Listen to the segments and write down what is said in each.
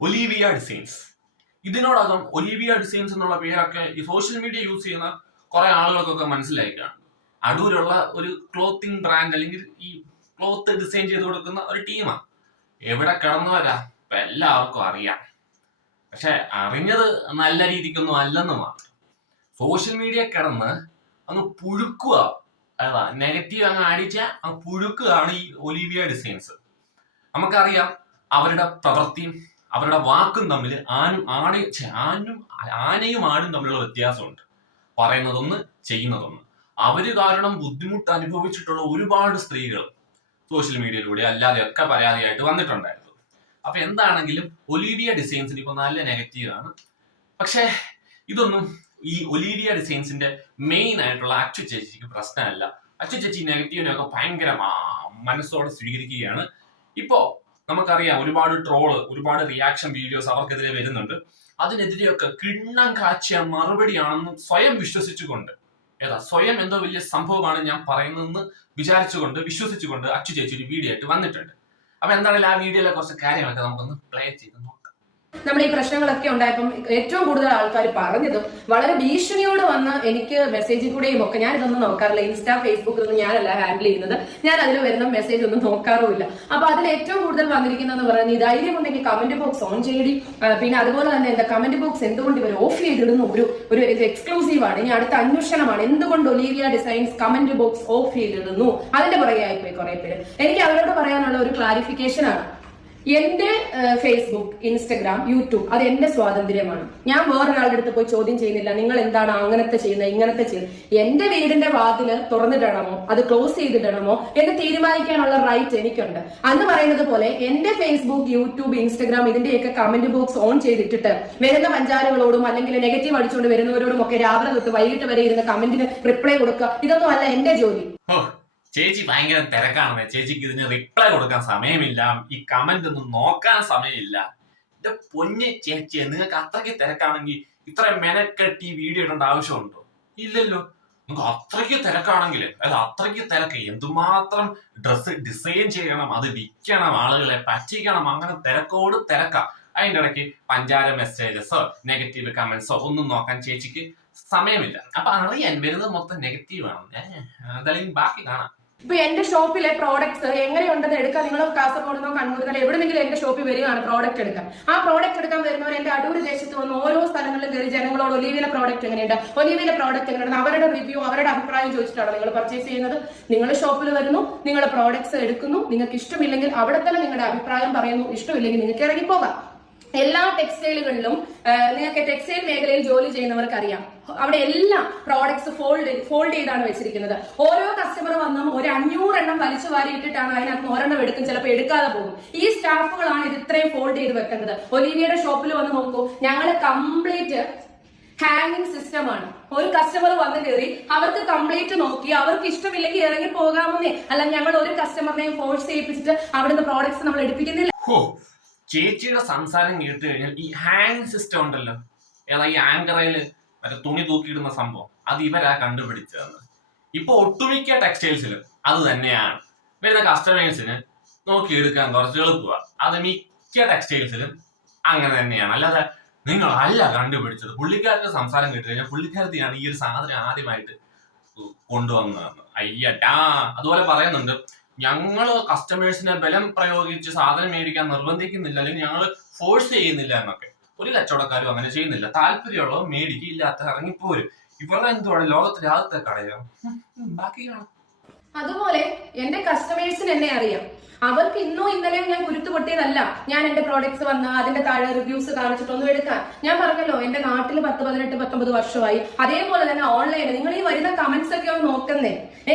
Olivia designs ഇതിനോടകം Olivia designs എന്നുള്ള പേരൊക്കെ ഈ സോഷ്യൽ മീഡിയ യൂസ് ചെയ്യുന്ന കുറെ ആളുകൾക്കൊക്കെ മനസ്സിലായി അടൂരുള്ള ഒരു ക്ലോത്തിങ് ബ്രാൻഡ് അല്ലെങ്കിൽ ഈ ക്ലോത്ത് ഡിസൈൻ ചെയ്ത് കൊടുക്കുന്ന ഒരു ടീമാണ് എവിടെ കിടന്നവരാ? ഇപ്പൊ എല്ലാവർക്കും അറിയാം. പക്ഷെ അറിഞ്ഞത് നല്ല രീതിക്കൊന്നും അല്ലെന്ന് മാത്രം. സോഷ്യൽ മീഡിയ കിടന്ന് അങ്ങ് പുഴുക്കുക. അതാ നെഗറ്റീവ് അങ്ങ് അടിച്ച അങ്ങ് പുഴുക്കുകയാണ് ഈ ഒലീവിയ ഡിസൈൻസ് നമുക്കറിയാം അവരുടെ പ്രവൃത്തിയും അവരുടെ വാക്കും തമ്മിൽ ആനും ആണി ആനും ആനയും ആടും തമ്മിലുള്ള വ്യത്യാസമുണ്ട്. പറയുന്നതൊന്ന് ചെയ്യുന്നതൊന്ന്. അവർ കാരണം ബുദ്ധിമുട്ട് അനുഭവിച്ചിട്ടുള്ള ഒരുപാട് സ്ത്രീകൾ സോഷ്യൽ മീഡിയയിലൂടെ അല്ലാതെ ഒക്കെ പരാതിയായിട്ട് വന്നിട്ടുണ്ടായിരുന്നു. അപ്പൊ എന്താണെങ്കിലും ഒലീവിയ ഡിസൈൻസിന് ഇപ്പൊ നല്ല നെഗറ്റീവാണ് പക്ഷേ ഇതൊന്നും ഈ ഒലീവിയ ഡിസൈൻസിന്റെ മെയിൻ ആയിട്ടുള്ള അച്ചു ചേച്ചിക്ക് പ്രശ്നമല്ല. അച്ചു ചേച്ചി നെഗറ്റീവിനെയൊക്കെ ഭയങ്കര മനസ്സോടെ സ്വീകരിക്കുകയാണ്. ഇപ്പോ നമുക്കറിയാം ഒരുപാട് ട്രോൾ ഒരുപാട് റിയാക്ഷൻ വീഡിയോസ് അവർക്കെതിരെ വരുന്നുണ്ട്. അതിനെതിരെയൊക്കെ കിണ്ണം കാച്ചിയ മറുപടിയാണെന്ന് സ്വയം വിശ്വസിച്ചുകൊണ്ട് ഏതാ സ്വയം എന്തോ വലിയ സംഭവമാണ് ഞാൻ പറയുന്നതെന്ന് വിചാരിച്ചുകൊണ്ട് വിശ്വസിച്ചുകൊണ്ട് അച്ചു ചേച്ചി ഒരു വീഡിയോ ആയിട്ട് വന്നിട്ടുണ്ട്. അപ്പൊ എന്താണെങ്കിലും ആ വീഡിയോയിലെ കുറച്ച് കാര്യങ്ങളൊക്കെ നമുക്കൊന്ന് പ്ലേ ചെയ്ത് നോക്കാം. നമ്മുടെ ഈ പ്രശ്നങ്ങളൊക്കെ ഉണ്ടായപ്പം ഏറ്റവും കൂടുതൽ ആൾക്കാർ പറഞ്ഞതും വളരെ ഭീഷണിയോട് വന്ന് എനിക്ക് മെസ്സേജിൽ കൂടെയും ഒക്കെ ഞാൻ ഇതൊന്നും നോക്കാറില്ല. ഇൻസ്റ്റാ ഫേസ്ബുക്ക് ഒന്നും ഞാനല്ല ഹാൻഡിൽ ചെയ്യുന്നത്. ഞാൻ അതിൽ വരുന്ന മെസ്സേജ് ഒന്നും നോക്കാറുമില്ല. അപ്പൊ അതിൽ ഏറ്റവും കൂടുതൽ വന്നിരിക്കുന്നതെന്ന് പറയുന്നത് ധൈര്യം ഉണ്ടെങ്കിൽ കമന്റ് ബോക്സ് ഓൺ ചെയ്യടി. പിന്നെ അതുപോലെ തന്നെ എന്താ കമന്റ് ബോക്സ് എന്തുകൊണ്ട് ഇവർ ഓഫ് ചെയ്തിടുന്നു? ഒരു ഒരു എക്സ്ക്ലൂസീവ് ആണ്. ഇനി അടുത്ത അന്വേഷണമാണ്. എന്തുകൊണ്ട് Olivia designs comment box off ചെയ്തിടുന്നു? അതിന്റെ പുറകെ ആയിപ്പോയി കുറെ പേര്. എനിക്ക് അവരോട് പറയാനുള്ള ഒരു ക്ലാരിഫിക്കേഷൻ ആണ്. എന്റെ ഫേസ്ബുക്ക് ഇൻസ്റ്റഗ്രാം യൂട്യൂബ് അത് എന്റെ സ്വാതന്ത്ര്യമാണ്. ഞാൻ വേറൊരാളുടെ അടുത്ത് പോയി ചോദ്യം ചെയ്യുന്നില്ല. നിങ്ങൾ എന്താണ് അങ്ങനത്തെ ചെയ്യുന്നത് ഇങ്ങനത്തെ ചെയ്യുന്നത്? എന്റെ വീടിന്റെ വാതിൽ തുറന്നിടണമോ? അത് ക്ലോസ് ചെയ്തിടണമോ? എന്ന് തീരുമാനിക്കാനുള്ള റൈറ്റ് എനിക്കുണ്ട്. അന്ന് പറയുന്നത് പോലെ എന്റെ ഫേസ്ബുക്ക് യൂട്യൂബ് ഇൻസ്റ്റഗ്രാം ഇതിന്റെയൊക്കെ കമന്റ് ബോക്സ് ഓൺ ചെയ്തിട്ടിട്ട് വരുന്ന പഞ്ചാരങ്ങളോടും അല്ലെങ്കിൽ നെഗറ്റീവ് അടിച്ചുകൊണ്ട് വരുന്നവരോടും ഒക്കെ രാവിലെ തൊട്ട് വൈകിട്ട് വരെ ഇരുന്ന് കമന്റിന് റിപ്ലൈ കൊടുക്കുക. ഇതൊന്നും അല്ല എന്റെ ജോലി. ചേച്ചി ഭയങ്കര തിരക്കാണെന്ന്. ചേച്ചിക്ക് ഇതിന് റിപ്ലൈ കൊടുക്കാൻ സമയമില്ല. ഈ കമന്റ് ഒന്നും നോക്കാൻ സമയമില്ല. എന്റെ പൊന്നെ ചേച്ചിയെ നിങ്ങൾക്ക് അത്രയ്ക്ക് തിരക്കാണെങ്കിൽ ഇത്ര മെനക്കെട്ട് വീഡിയോ ഇടേണ്ട ആവശ്യമുണ്ടോ? ഇല്ലല്ലോ. നിങ്ങൾക്ക് അത്രയ്ക്ക് തിരക്കാണെങ്കിൽ അത് അത്രയ്ക്ക് തിരക്ക്. എന്തുമാത്രം ഡ്രസ്സ് ഡിസൈൻ ചെയ്യണം അത് വിൽക്കണം ആളുകളെ പറ്റിക്കണം. അങ്ങനെ തിരക്കോട് തിരക്കാം. അതിന്റെ ഇടയ്ക്ക് പഞ്ചാര മെസ്സേജസോ നെഗറ്റീവ് കമന്റ്സോ ഒന്നും നോക്കാൻ ചേച്ചിക്ക് സമയമില്ല. അപ്പൊ അറിയാൻ വരുന്നത് മൊത്തം നെഗറ്റീവ് ആണ് എന്തായാലും ബാക്കി കാണാം. ഇപ്പൊ എന്റെ ഷോപ്പിലെ പ്രോഡക്ട്സ് എങ്ങനെയുണ്ടെന്ന് എടുക്കാൻ നിങ്ങൾ കാസർഗോഡ് നിന്നോ കണ്ണൂർ നിന്നോ എവിടെന്നെങ്കിലും എന്റെ ഷോപ്പിൽ വരികയാണ് പ്രോഡക്റ്റ് എടുക്കാൻ. ആ പ്രോഡക്റ്റ് എടുക്കാൻ വരുന്നവർ എന്റെ അടൂർ ദേശത്ത് വന്ന് ഓരോ സ്ഥലങ്ങളിലും കയറി ജനങ്ങളോട് ഒലീവിലെ പ്രോഡക്റ്റ് എങ്ങനെയുണ്ട്? ഒലീവിലെ പ്രോഡക്റ്റ് എങ്ങനെയുണ്ട്? അവരുടെ റിവ്യൂ അവരുടെ അഭിപ്രായം ചോദിച്ചിട്ടാണ് നിങ്ങൾ പർച്ചേസ് ചെയ്യുന്നത്? നിങ്ങൾ ഷോപ്പിൽ വരുന്നു നിങ്ങൾ പ്രോഡക്ട്സ് എടുക്കുന്നു നിങ്ങൾക്ക് ഇഷ്ടമില്ലെങ്കിൽ അവിടെ തന്നെ നിങ്ങളുടെ അഭിപ്രായം പറയുന്നു ഇഷ്ടമില്ലെങ്കിൽ നിങ്ങൾക്ക് ഇറങ്ങിപ്പോകാം. എല്ലാ ടെക്സ്റ്റൈലുകളിലും നിങ്ങൾക്ക് ടെക്സ്റ്റൈൽ മേഖലയിൽ ജോലി ചെയ്യുന്നവർക്ക് അറിയാം അവിടെ എല്ലാ പ്രോഡക്ട്സ് ഫോൾഡ് ഫോൾഡ് ചെയ്താണ് വെച്ചിരിക്കുന്നത്. ഓരോ കസ്റ്റമർ വന്നും ഒരു അഞ്ഞൂറെണ്ണം വലിച്ചു വാരി ഇട്ടിട്ടാണ് അതിനകത്ത് ഒരെണ്ണം എടുക്കും. ചിലപ്പോൾ എടുക്കാതെ പോകും. ഈ സ്റ്റാഫുകളാണ് ഇത് ഇത്രയും ഫോൾഡ് ചെയ്ത് വെക്കുന്നത്. ഒലിവിയുടെ ഷോപ്പിൽ വന്ന് നോക്കൂ. ഞങ്ങൾ കംപ്ലീറ്റ് ഹാങ്ങിങ് സിസ്റ്റമാണ് ഒരു കസ്റ്റമർ വന്നു കയറി അവർക്ക് കംപ്ലീറ്റ് നോക്കി. അവർക്ക് ഇഷ്ടമില്ലെങ്കിൽ ഇറങ്ങി പോകാമെന്നേ അല്ല ഞങ്ങൾ ഒരു കസ്റ്റമറിനെയും ഫോഴ്സ് ചെയ്യിപ്പിച്ചിട്ട് അവിടുന്ന് പ്രോഡക്ട്സ് നമ്മൾ എടുപ്പിക്കുന്നില്ല. ചേച്ചിയുടെ സംസാരം കേട്ട് കഴിഞ്ഞാൽ ഈ ഹാങ് സിസ്റ്റം ഉണ്ടല്ലോ. ഏതാ ഈ ആങ്കറയിൽ മറ്റേ തുണി തൂക്കിയിടുന്ന സംഭവം? അത് ഇവരാ കണ്ടുപിടിച്ചതെന്ന്. ഇപ്പൊ ഒട്ടുമിക്ക ടെക്സ്റ്റൈൽസിലും അത് തന്നെയാണ്. വരുന്ന കസ്റ്റമേഴ്സിന് നോക്കിയെടുക്കാൻ കുറച്ച് എളുപ്പമാണ് അത് മിക്ക ടെക്സ്റ്റൈൽസിലും അങ്ങനെ തന്നെയാണ്. അല്ലാതെ നിങ്ങൾ അല്ല കണ്ടുപിടിച്ചത്. പുള്ളിക്കാരുടെ സംസാരം കേട്ട് കഴിഞ്ഞാൽ പുള്ളിക്കാരത്തിയാണ് ഈ ഒരു സാധനം ആദ്യമായിട്ട് കൊണ്ടുവന്നതെന്ന്. അയ്യടാ അതുപോലെ പറയുന്നുണ്ട്. ഞങ്ങൾ കസ്റ്റമേഴ്സിനെ ബലം പ്രയോഗിച്ച് സാധനം മേടിക്കാൻ നിർബന്ധിക്കുന്നില്ല അല്ലെങ്കിൽ ഞങ്ങൾ ഫോഴ്സ് ചെയ്യുന്നില്ല എന്നൊക്കെ. ഒരു കച്ചവടക്കാരും അങ്ങനെ ചെയ്യുന്നില്ല. താല്പര്യമുള്ളവർ മേടിക്കും ഇല്ലാത്ത ഇറങ്ങിപ്പോരും. ഇവരുടെ എന്തുവാണ് ലോകത്തിലെ ആദ്യത്തെ കടയോ? ബാക്കി കാണാം. അതുപോലെ എന്റെ കസ്റ്റമേഴ്സിന് എന്നെ അറിയാം. അവർക്ക് ഇന്നോ ഇന്നലെയോ ഞാൻ കുരുത്തു പൊട്ടിയതല്ല ഞാൻ എന്റെ പ്രോഡക്ട്സ് വന്ന അതിന്റെ താഴെ റിവ്യൂസ് കാണിച്ചിട്ടൊന്നും എടുക്കാൻ. ഞാൻ പറഞ്ഞല്ലോ എന്റെ നാട്ടിൽ പത്ത് പതിനെട്ട് പത്തൊമ്പത് വർഷമായി. അതേപോലെ തന്നെ ഓൺലൈനിൽ നിങ്ങൾ ഈ വരുന്ന കമന്റ്സ് ഒക്കെ ഒന്ന് നോക്കുന്നേ.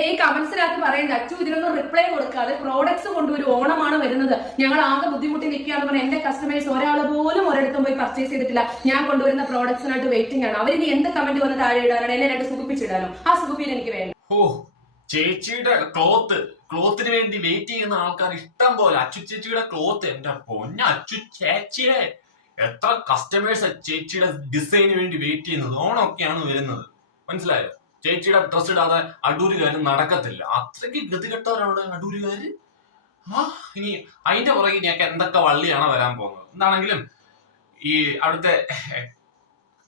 ഈ കമന്റ്സിനകത്ത് പറയുന്നത് അച്ചു ഇതിനൊന്നും റിപ്ലൈ കൊടുക്കാതെ പ്രോഡക്ട്സ് കൊണ്ടൊരു ഓണമാണ് വരുന്നത്. ഞങ്ങൾ ആകെ ബുദ്ധിമുട്ടി നിൽക്കുകയാണ് പറഞ്ഞാൽ എന്റെ കസ്റ്റമേഴ്സ് ഒരാൾ പോലും ഒരിടത്തും പോയി പർച്ചേസ് ചെയ്തിട്ടില്ല. ഞാൻ കൊണ്ടുവരുന്ന പ്രോഡക്ട്സിനായിട്ട് വെയിറ്റിംഗ് ആണ്. അവരിനി എന്ത് കമന്റ് വന്ന് താഴെ ഇടാനാണ്? എന്നെ രണ്ട് സുഖിപ്പിച്ചിടാനോ ആ സുഖിപ്പിന് എനിക്ക് വേണ്ട. ഓ ചേച്ചിയുടെ ക്ലോത്ത് ക്ലോത്തിന് വേണ്ടി വെയിറ്റ് ചെയ്യുന്ന ആൾക്കാർ ഇഷ്ടം പോലെ. അച്ചു ചേച്ചിയുടെ ക്ലോത്ത് എന്റെ പൊന്ന അച്ചു ചേച്ചിയെ. എത്ര കസ്റ്റമേഴ്സ് ചേച്ചിയുടെ ഡിസൈന് വേണ്ടി വെയിറ്റ് ചെയ്യുന്നത്? ഓണൊക്കെയാണ് വരുന്നത്. മനസ്സിലായോ? ചേച്ചിയുടെ ഡ്രസ് ഇടാതെ അടൂരുകാർ നടക്കത്തില്ല. അത്രയ്ക്ക് ഗതികെട്ടവരാണ് അടൂരുകാര്. ആ ഇനി അതിന്റെ പുറകെ ഇനിയൊക്കെ എന്തൊക്കെ വള്ളിയാണ് വരാൻ പോകുന്നത്? എന്താണെങ്കിലും ഈ അവിടുത്തെ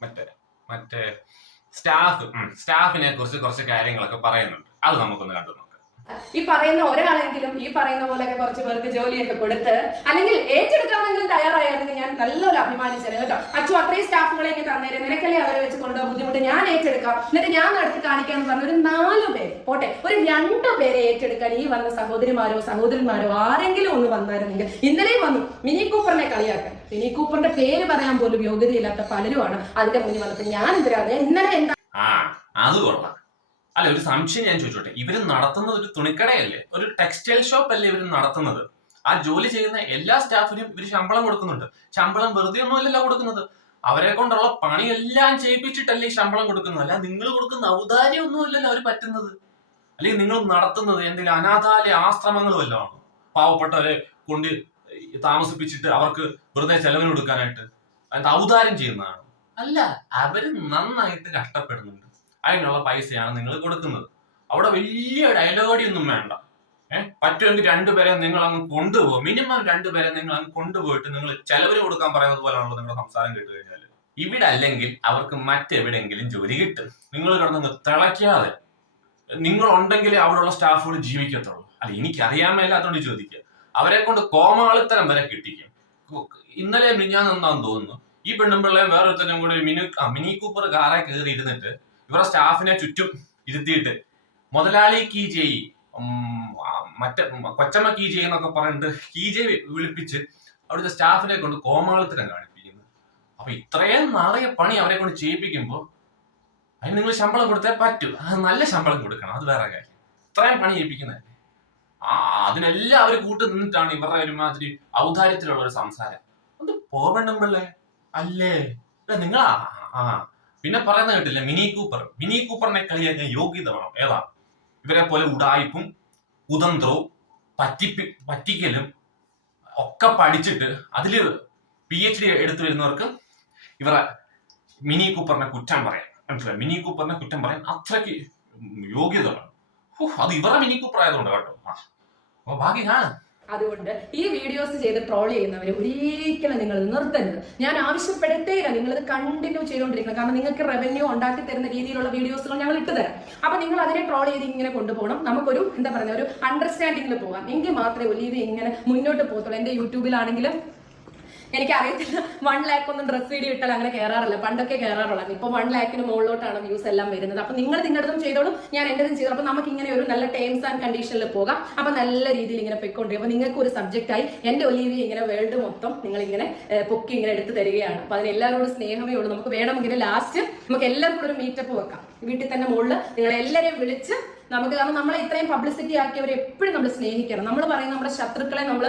മറ്റേ മറ്റേ സ്റ്റാഫ് സ്റ്റാഫിനെ കുറിച്ച് കുറച്ച് കാര്യങ്ങളൊക്കെ പറയുന്നുണ്ട്. അത് നമുക്കൊന്ന് കണ്ടു നോക്കാം ഈ പറയുന്ന ഒരാളെങ്കിലും ഈ പറയുന്ന പോലെയൊക്കെ കുറച്ച് പേർക്ക് ജോലിയൊക്കെ കൊടുത്ത് അല്ലെങ്കിൽ ഏറ്റെടുക്കാമെങ്കിലും തയ്യാറായിരുന്നു ഞാൻ നല്ലൊരു അഭിമാനിച്ചത് കേട്ടോ. അച്ചു അത്രയും സ്റ്റാഫുകളെ എനിക്ക് തന്നേരും. നിനക്കല്ലേ അവരെ വെച്ച് കൊണ്ടുപോകാൻ ബുദ്ധിമുട്ട്? ഞാൻ ഏറ്റെടുക്കാം. എന്നിട്ട് ഞാൻ നടത്തി കാണിക്കാന്ന് പറഞ്ഞ ഒരു നാല് പേര്. പോട്ടെ ഒരു രണ്ടു പേരെ ഏറ്റെടുക്കാൻ ഈ വന്ന സഹോദരിമാരോ സഹോദരന്മാരോ ആരെങ്കിലും ഒന്ന് വന്നായിരുന്നെങ്കിൽ ഇന്നലെയും വന്നു. മിനി കൂപ്പറിനെ കളിയാക്കാൻ. മിനി കൂപ്പറിന്റെ പേര് പറയാൻ പോലും യോഗ്യതയില്ലാത്ത പലരുമാണ് അതിന്റെ മുന്നിൽ വന്നപ്പോൾ ഞാൻ എന്തിനാണ് ഇന്നലെ എന്താ ആ അത് കൊള്ളാം. അല്ല ഒരു സംശയം ഞാൻ ചോദിച്ചോട്ടെ. ഇവർ നടത്തുന്നത് ഒരു തുണിക്കടയല്ലേ? ഒരു ടെക്സ്റ്റൈൽ ഷോപ്പ് അല്ലേ ഇവർ നടത്തുന്നത്? ആ ജോലി ചെയ്യുന്ന എല്ലാ സ്റ്റാഫിനും ഇവർ ശമ്പളം കൊടുക്കുന്നുണ്ട്. ശമ്പളം വെറുതെ ഒന്നുമല്ലല്ലോ കൊടുക്കുന്നത്. അവരെ കൊണ്ടുള്ള പണിയെല്ലാം ചെയ്യിപ്പിച്ചിട്ടല്ലേ ഈ ശമ്പളം കൊടുക്കുന്നത്. അല്ല നിങ്ങൾ കൊടുക്കുന്ന ഔദാര്യം ഒന്നുമല്ലല്ലോ അവർ പറ്റുന്നത്. അല്ലെങ്കിൽ നിങ്ങൾ നടത്തുന്നത് എന്തെങ്കിലും അനാഥാലയ ആശ്രമങ്ങൾ വല്ലതും പാവപ്പെട്ടവരെ കൊണ്ട് താമസിപ്പിച്ചിട്ട് അവർക്ക് വെറുതെ ചെലവിന് കൊടുക്കാനായിട്ട്. ഔദാര്യം ചെയ്യുന്നതാണ്? അല്ല അവർ നന്നായിട്ട് കഷ്ടപ്പെടുന്നുണ്ട്. അതിനുള്ള പൈസയാണ് നിങ്ങൾ കൊടുക്കുന്നത്. അവിടെ വലിയ ഡയലോഗി ഒന്നും വേണ്ട. ഏഹ് പറ്റുമെങ്കിൽ രണ്ടുപേരെ നിങ്ങൾ അങ്ങ് കൊണ്ടുപോകും. മിനിമം രണ്ടുപേരെ നിങ്ങൾ അങ്ങ് കൊണ്ടുപോയിട്ട് നിങ്ങൾ ചെലവിന് കൊടുക്കാൻ പറയുന്നത് പോലെയാണല്ലോ നിങ്ങളുടെ സംസാരം കേട്ട് കഴിഞ്ഞാൽ ഇവിടെ അല്ലെങ്കിൽ അവർക്ക് മറ്റെവിടെയെങ്കിലും ജോലി കിട്ടും. നിങ്ങൾ കിടന്നങ്ങ് തിളയ്ക്കാതെ. നിങ്ങൾ അവിടെയുള്ള സ്റ്റാഫുകൾ ജീവിക്കത്തുള്ളൂ. അല്ല എനിക്കറിയാൻ മേലാത്തോണ്ട് ചോദിക്കുക അവരെ കൊണ്ട് കോമാളിത്തരം വരെ കിട്ടിക്കും. ഇന്നലെ മിഞ്ഞാന്ന് എന്താന്ന് തോന്നുന്നു? ഈ പെണ്ണുമ്പിള്ളയും വേറെ ഒരുത്തനും കൂടി മിനി മിനി കൂപ്പർ കാറെ കയറി ഇരുന്നിട്ട് ഇവരുടെ സ്റ്റാഫിനെ ചുറ്റും ഇരുത്തിയിട്ട് മുതലാളി കീ ജെയ് മറ്റേ കൊച്ചമ്മ കീ ജെ എന്നൊക്കെ പറഞ്ഞിട്ട് കീ ജെ വിളിപ്പിച്ച് അവിടുത്തെ സ്റ്റാഫിനെ കൊണ്ട് കോമാളിത്തരം കാണിപ്പിക്കുന്നു. അപ്പൊ ഇത്രയും നാറിയ പണി അവരെ കൊണ്ട് ചെയ്യിപ്പിക്കുമ്പോൾ അതിന് നിങ്ങൾ ശമ്പളം കൊടുത്തേ പറ്റൂ. അത് നല്ല ശമ്പളം കൊടുക്കണം. അത് വേറെ കാര്യം. ഇത്രയും പണി ചെയ്യിപ്പിക്കുന്ന. ആ അതിനെല്ലാം അവർ കൂട്ടു നിന്നിട്ടാണ് ഇവരുടെ ഒരുമാതിരി ഔദാര്യത്തിലുള്ള ഒരു സംസാരം. ഒന്ന് പോവണ്ണം അല്ലേ? നിങ്ങളാ? ആ. പിന്നെ പറയുന്ന കേട്ടില്ല? Mini Cooper. മിനി കൂപ്പറിനെ കളിയാക്കാൻ യോഗ്യത വേണം. ഏതാ? ഇവരെ പോലെ ഉടായ്പും കുതന്ത്രവും പറ്റിപ്പി പറ്റിക്കലും ഒക്കെ പഠിച്ചിട്ട് അതിൽ പി എച്ച് ഡി എടുത്തു വരുന്നവർക്ക് ഇവരെ മിനി കൂപ്പറിനെ കുറ്റം പറയാം. മനസ്സിലായി? മിനി കൂപ്പറിനെ കുറ്റം പറയാൻ അത്രയ്ക്ക് യോഗ്യത വേണം. അത് ഇവരുടെ മിനി കൂപ്പർ ആയതുകൊണ്ട് കേട്ടോ. അപ്പൊ ബാക്കി ഞാൻ അതുകൊണ്ട് ഈ വീഡിയോസ് ചെയ്ത് ട്രോൾ ചെയ്യുന്നവർ ഒരിക്കലും നിങ്ങൾ നിർത്തരുത്. ഞാൻ ആവശ്യപ്പെടുത്തേയില്ല നിങ്ങൾ ഇത് കണ്ടിന്യൂ ചെയ്തുകൊണ്ടിരിക്കണം. കാരണം നിങ്ങൾക്ക് റവന്യൂ ഉണ്ടാക്കി തരുന്ന രീതിയിലുള്ള വീഡിയോസുകൾ ഞങ്ങൾ ഇട്ട് തരാം. അപ്പൊ നിങ്ങൾ അതിനെ ട്രോൾ ചെയ്ത് ഇങ്ങനെ കൊണ്ടുപോകണം. നമുക്കൊരു എന്താ പറയുക ഒരു അണ്ടർസ്റ്റാൻഡിങ്ങിൽ പോകാം. എങ്കിൽ മാത്രമേ ഒലീവ് ഇങ്ങനെ മുന്നോട്ട് പോകത്തുള്ളൂ. എന്റെ യൂട്യൂബിലാണെങ്കിലും എനിക്ക് അറിയത്തില്ല വൺ ലാക്ക് ഒന്നും ഡ്രസ് വീഡിയോ ഇട്ടാൽ അങ്ങനെ കയറാറില്ല പണ്ടൊക്കെ കയറാറുള്ളത് ഇപ്പൊ വൺ ലാക്കിന് മുകളിലോട്ടാണ് വ്യൂസ് എല്ലാം വരുന്നത്. അപ്പൊ നിങ്ങൾ നിങ്ങളുടെ ചെയ്തോളും. ഞാൻ എന്റേതും ചെയ്തു അപ്പൊ നമുക്ക് ഇങ്ങനെ ഒരു നല്ല ടേംസ് ആൻഡ് കണ്ടീഷനിൽ പോകാം. അപ്പൊ നല്ല രീതിയിൽ ഇങ്ങനെ പൊയ്ക്കൊണ്ടിരിക്കും. അപ്പൊ നിങ്ങൾക്ക് ഒരു സബ്ജക്റ്റ് ആയി എന്റെ ഒലീവി ഇങ്ങനെ വേൾഡ് മൊത്തം നിങ്ങൾ ഇങ്ങനെ പൊക്കി ഇങ്ങനെ എടുത്ത് തരികയാണ്. അപ്പൊ അതിന് എല്ലാവരോടും സ്നേഹമേ ഉള്ളൂ. നമുക്ക് വേണമെങ്കിൽ ലാസ്റ്റ് നമുക്ക് എല്ലാവർക്കും ഒരു മീറ്റപ്പ് വെക്കാം. വീട്ടിൽ തന്നെ മുകളിൽ നിങ്ങൾ എല്ലാവരെയും വിളിച്ച് നമുക്ക് കാരണം നമ്മളെ ഇത്രയും പബ്ലിസിറ്റി ആക്കിയവരെ എപ്പോഴും നമ്മൾ സ്നേഹിക്കണം. നമ്മൾ പറയുന്ന നമ്മുടെ ശത്രുക്കളെ നമ്മൾ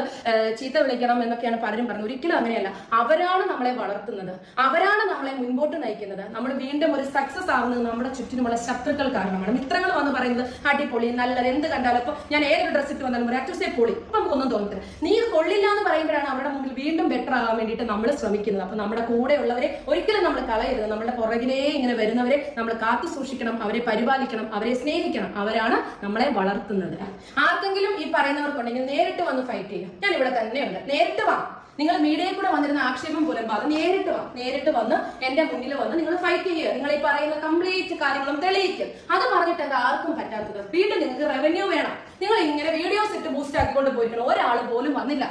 ചീത്ത വിളിക്കണം എന്നൊക്കെയാണ് പലരും പറയുന്നത് ഒരിക്കലും അങ്ങനെയല്ല. അവരാണ് നമ്മളെ വളർത്തുന്നത്. അവരാണ് നമ്മളെ മുൻപോട്ട് നയിക്കുന്നത്. നമ്മൾ വീണ്ടും ഒരു സക്സസ് ആവുന്നത് നമ്മുടെ ചുറ്റിനുമുള്ള ശത്രുക്കൾ കാരണമാണ്. മിത്രങ്ങൾ വന്ന് പറയുന്നത് അടിപൊളി നല്ലത് എന്ത് കണ്ടാലും ഇപ്പൊ ഞാൻ ഏതൊരു ഡ്രസ്സ് ഇട്ട് വന്നാലും പറയും അറ്റുസേ പൊളി. അപ്പൊ നമുക്കൊന്നും തോന്നത്തില്ല. നീ കൊള്ളില്ല എന്ന് പറയുമ്പോഴാണ് അവരുടെ മുമ്പിൽ വീണ്ടും ബെറ്റർ ആകാൻ വേണ്ടിയിട്ട് നമ്മൾ ശ്രമിക്കുന്നത്. അപ്പൊ നമ്മുടെ കൂടെ ഉള്ളവരെ ഒരിക്കലും നമ്മൾ കളയരുത്. നമ്മുടെ പുറകിലേ ഇങ്ങനെ വരുന്നവരെ നമ്മൾ കാത്തു സൂക്ഷിക്കണം അവരെ പരിപാലിക്കണം അവരെ സ്നേഹിക്കണം. അവരാണ് നമ്മളെ വളർത്തുന്നത്. ആർക്കെങ്കിലും ഈ പറയുന്നവർക്കുണ്ടെങ്കിൽ നേരിട്ട് വന്ന് ഫൈറ്റ് ചെയ്യാം ഞാൻ ഇവിടെ തന്നെയുണ്ട്. നേരിട്ട് വാ. നിങ്ങൾ മീഡിയയിൽ കൂടെ വന്നിരുന്ന ആക്ഷേപം പോലും അത് നേരിട്ട് വാ. നേരിട്ട് വന്ന് എന്റെ മുന്നിൽ വന്ന് നിങ്ങൾ ഫൈറ്റ് ചെയ്യുക. നിങ്ങൾ ഈ പറയുന്ന കംപ്ലീറ്റ് കാര്യങ്ങളും തെളിയിക്കും. അത് പറഞ്ഞിട്ട് എന്താ ആർക്കും പറ്റാത്തത്. വീണ്ടും നിങ്ങൾക്ക് റവന്യൂ വേണം. നിങ്ങൾ ഇങ്ങനെ വീഡിയോസ് ഇട്ട് ബൂസ്റ്റ് ആക്കിക്കൊണ്ട് പോയിട്ടുള്ള ഒരാൾ പോലും വന്നില്ല.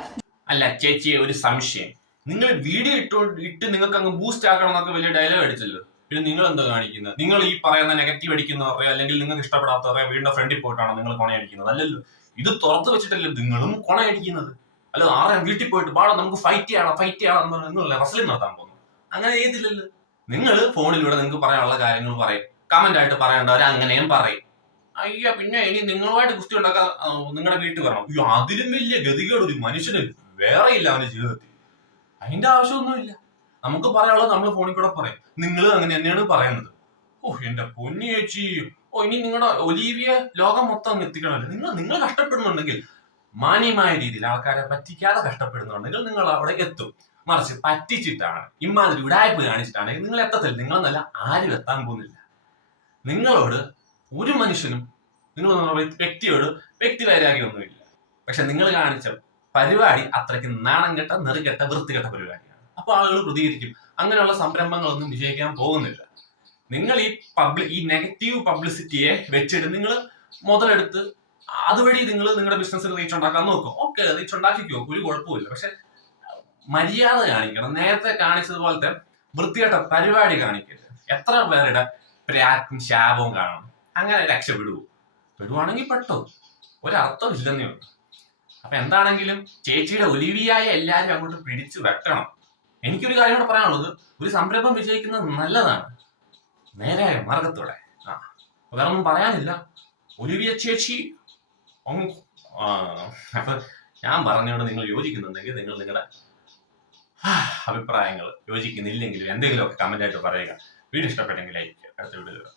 അല്ല ചേച്ചി ഒരു സംശയം. നിങ്ങൾ വീഡിയോ ഇട്ടോ ഇട്ട് നിങ്ങൾക്ക് അങ്ങ് ബൂസ്റ്റ് ആക്കണം എന്നൊക്കെ വലിയ ഡയലോഗ് അടിച്ചല്ലോ. പിന്നെ നിങ്ങൾ എന്താ കാണിക്കുന്നത്? നിങ്ങൾ ഈ പറയുന്ന നെഗറ്റീവ് അടിക്കുന്നവരെ അല്ലെങ്കിൽ നിങ്ങൾക്ക് ഇഷ്ടപ്പെടാത്തവരെ വീടിന്റെ ഫ്രണ്ടിൽ പോയിട്ടാണ് നിങ്ങൾ കൊണയടിക്കുന്നത് അല്ലല്ലോ. ഇത് തുറന്നു വെച്ചിട്ടല്ലേ നിങ്ങളും കൊണയടിക്കുന്നത് അല്ല ആരെ വീട്ടിൽ പോയിട്ട് പാടാം നമുക്ക് ഫൈറ്റ് ചെയ്യണം ഫൈറ്റ് ചെയ്യണം എന്ന് പറഞ്ഞ് നിങ്ങളല്ലേ റസ്ലിംഗ് നടത്താൻ പോകുന്നു അങ്ങനെ ചെയ്തില്ലല്ലോ നിങ്ങൾ ഫോണിലൂടെ നിങ്ങൾക്ക് പറയാനുള്ള കാര്യങ്ങൾ പറയും. കമന്റ് ആയിട്ട് പറയേണ്ടവർ അങ്ങനെയും പറയും. അയ്യോ പിന്നെ ഇനി നിങ്ങളുമായിട്ട് കുസ്തി ഉണ്ടാക്കാൻ നിങ്ങളുടെ വീട്ടിൽ വരണം. അയ്യോ അതിലും വലിയ ഗതികേട് ഒരു മനുഷ്യന് വേറെ ഇല്ല അവന്റെ ജീവിതത്തിൽ. അതിന്റെ ആവശ്യമൊന്നുമില്ല. നമുക്ക് പറയാനുള്ളത് നമ്മൾ ഫോണിൽ കൂടെ പറയും. നിങ്ങൾ അങ്ങനെ തന്നെയാണ് പറയുന്നത്. ഓ എന്റെ പൊന്നി ചേച്ചി. ഓ ഇനി നിങ്ങളുടെ ഒലീവിയ ലോകം മൊത്തം അങ്ങ് എത്തിക്കണമല്ലോ. നിങ്ങൾ നിങ്ങൾ കഷ്ടപ്പെടുന്നുണ്ടെങ്കിൽ മാന്യമായ രീതിയിൽ ആൾക്കാരെ പറ്റിക്കാതെ കഷ്ടപ്പെടുന്നുണ്ടെങ്കിൽ നിങ്ങൾ അവിടെ എത്തും. മറിച്ച് പറ്റിച്ചിട്ടാണ് ഇമാതിരി ഉടായ്പ കാണിച്ചിട്ടാണെങ്കിൽ നിങ്ങൾ എത്തത്തില്ല. നിങ്ങൾ നല്ല ആരും എത്താൻ പോകുന്നില്ല. നിങ്ങളോട് ഒരു മനുഷ്യനും നിങ്ങൾ വ്യക്തിയോട് വ്യക്തി വൈരാഗ്യമൊന്നുമില്ല പക്ഷെ നിങ്ങൾ കാണിച്ച പരിപാടി അത്രയ്ക്ക് നാണം കെട്ട നെറുകെട്ട വൃത്തികെട്ട പരിപാടിയാണ്. അപ്പൊ ആളുകൾ പ്രതികരിക്കും. അങ്ങനെയുള്ള സംരംഭങ്ങളൊന്നും വിജയിക്കാൻ പോകുന്നില്ല. നിങ്ങൾ ഈ പബ്ലിക് ഈ നെഗറ്റീവ് പബ്ലിസിറ്റിയെ വെച്ചിട്ട് നിങ്ങൾ മുതലെടുത്ത് അതുവഴി നിങ്ങൾ നിങ്ങളുടെ ബിസിനസ്സിൽ റീച്ച് ഉണ്ടാക്കാൻ നോക്കും. ഓക്കെ റീച്ച് ഉണ്ടാക്കിക്കോ. ഒരു കുഴപ്പമില്ല പക്ഷെ മര്യാദ കാണിക്കണം. നേരത്തെ കാണിച്ചതുപോലത്തെ വൃത്തികെട്ട പരിപാടി കാണിക്കരുത്. എത്ര പേരുടെ പ്രാക്കും ശാപവും കാണണം. അങ്ങനെ രക്ഷപ്പെടുവോ? പെടുവാണെങ്കിൽ പെട്ടോ. ഒരർത്ഥം ഇല്ലെന്നേ ഉള്ളൂ. അപ്പൊ എന്താണെങ്കിലും ചേച്ചിയുടെ ഒലിവിയായ എല്ലാവരും അങ്ങോട്ട് പിടിച്ചു വെക്കണം. എനിക്കൊരു കാര്യം കൂടെ പറയാനുള്ളത്. ഒരു സംരംഭം വിജയിക്കുന്നത് നല്ലതാണ്. നേരായ മാർഗത്തോടെ. ആ വേറെ ഒന്നും പറയാനില്ല. ഒലിവിയ ചേച്ചി അപ്പൊ ഞാൻ പറഞ്ഞുകൊണ്ട് നിങ്ങൾ യോജിക്കുന്നുണ്ടെങ്കിൽ നിങ്ങൾ നിങ്ങളുടെ അഭിപ്രായങ്ങൾ യോജിക്കുന്നില്ലെങ്കിലും എന്തെങ്കിലുമൊക്കെ കമന്റ് ആയിട്ട് പറയുക. വീഡിയോ ഇഷ്ടപ്പെട്ടെങ്കിൽ ലൈക്ക് അടുത്ത വീഡിയോ